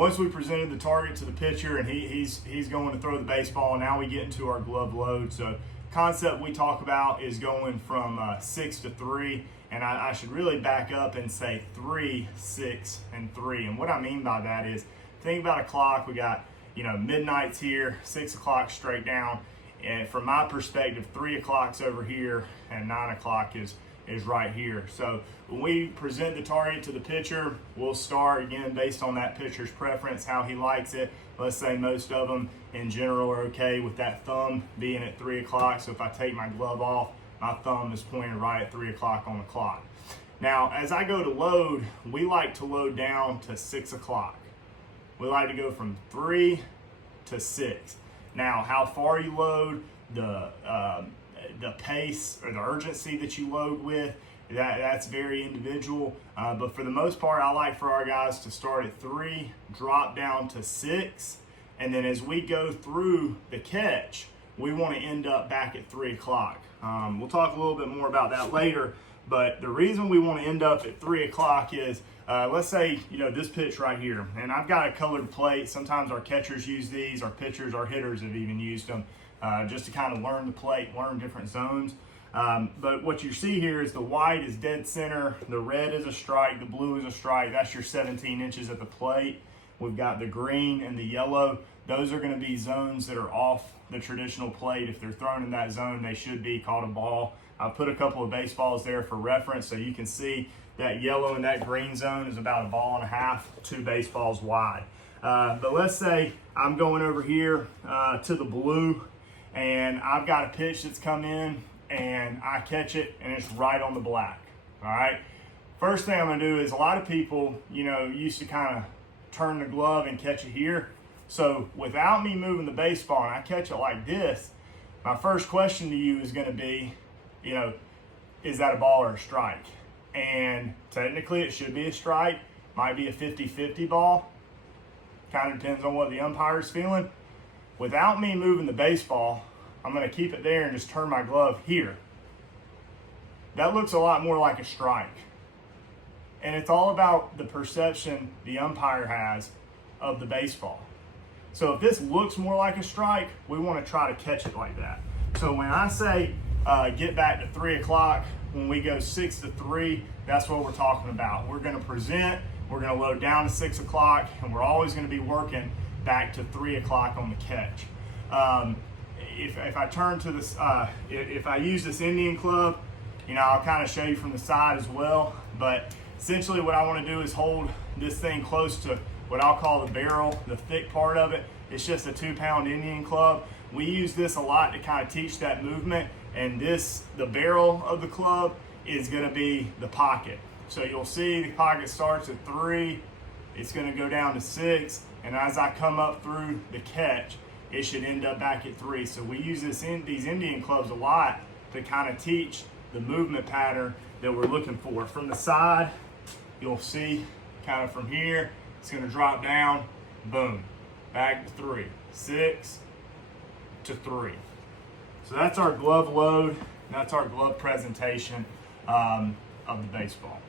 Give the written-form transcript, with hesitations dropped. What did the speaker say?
once we presented the target to the pitcher and he's going to throw the baseball, now we get into our glove load. So concept we talk about is going from 6 to 3, and I should really back up and say 3, 6, and 3. And what I mean by that is, think about a clock. We got, midnight's here, 6 o'clock straight down, and from my perspective, 3 o'clock's over here, and 9 o'clock is right here. So when we present the target to the pitcher, we'll start again based on that pitcher's preference, how he likes it. Let's say most of them in general are okay with that thumb being at 3 o'clock. So if I take my glove off, my thumb is pointing right at 3 o'clock on the clock. Now, as I go to load, we like to load down to 6 o'clock. We like to go from 3 to 6. Now, how far you load, the pace or the urgency that you load with, that's very individual. But for the most part, I like for our guys to start at 3, drop down to 6, and then as we go through the catch, we want to end up back at 3 o'clock. We'll talk a little bit more about that later, but the reason we want to end up at 3 o'clock is, let's say, this pitch right here, and I've got a colored plate. Sometimes our catchers use these, our pitchers, our hitters have even used them. Just to kind of learn the plate, learn different zones. But what you see here is the white is dead center, the red is a strike, the blue is a strike. That's your 17 inches at the plate. We've got the green and the yellow. Those are going to be zones that are off the traditional plate. If they're thrown in that zone, they should be called a ball. I've put a couple of baseballs there for reference so you can see that yellow and that green zone is about 1.5 balls, 2 baseballs wide. But let's say I'm going over here to the blue, and I've got a pitch that's come in and I catch it and it's right on the black. All right. First thing I'm going to do is, a lot of people, used to kind of turn the glove and catch it here. So without me moving the baseball and I catch it like this, my first question to you is going to be, is that a ball or a strike? And technically it should be a strike, might be a 50-50 ball. Kind of depends on what the umpire is feeling. Without me moving the baseball, I'm going to keep it there and just turn my glove here. That looks a lot more like a strike. And it's all about the perception the umpire has of the baseball. So if this looks more like a strike, we want to try to catch it like that. So when I say get back to 3 o'clock, when we go 6 to 3, that's what we're talking about. We're going to present, we're going to load down to 6 o'clock, and we're always going to be working back to 3 o'clock on the catch. If I turn to this, if I use this Indian club, I'll kind of show you from the side as well. But essentially what I want to do is hold this thing close to what I'll call the barrel, the thick part of it. It's just a 2-pound Indian club. We use this a lot to kind of teach that movement. And the barrel of the club is going to be the pocket. So you'll see the pocket starts at 3, it's going to go down to 6, and as I come up through the catch, it should end up back at 3. So we use these Indian clubs a lot to kind of teach the movement pattern that we're looking for. From the side, you'll see kind of from here, it's going to drop down, boom, back to 3, 6 to 3. So that's our glove load, and that's our glove presentation of the baseball.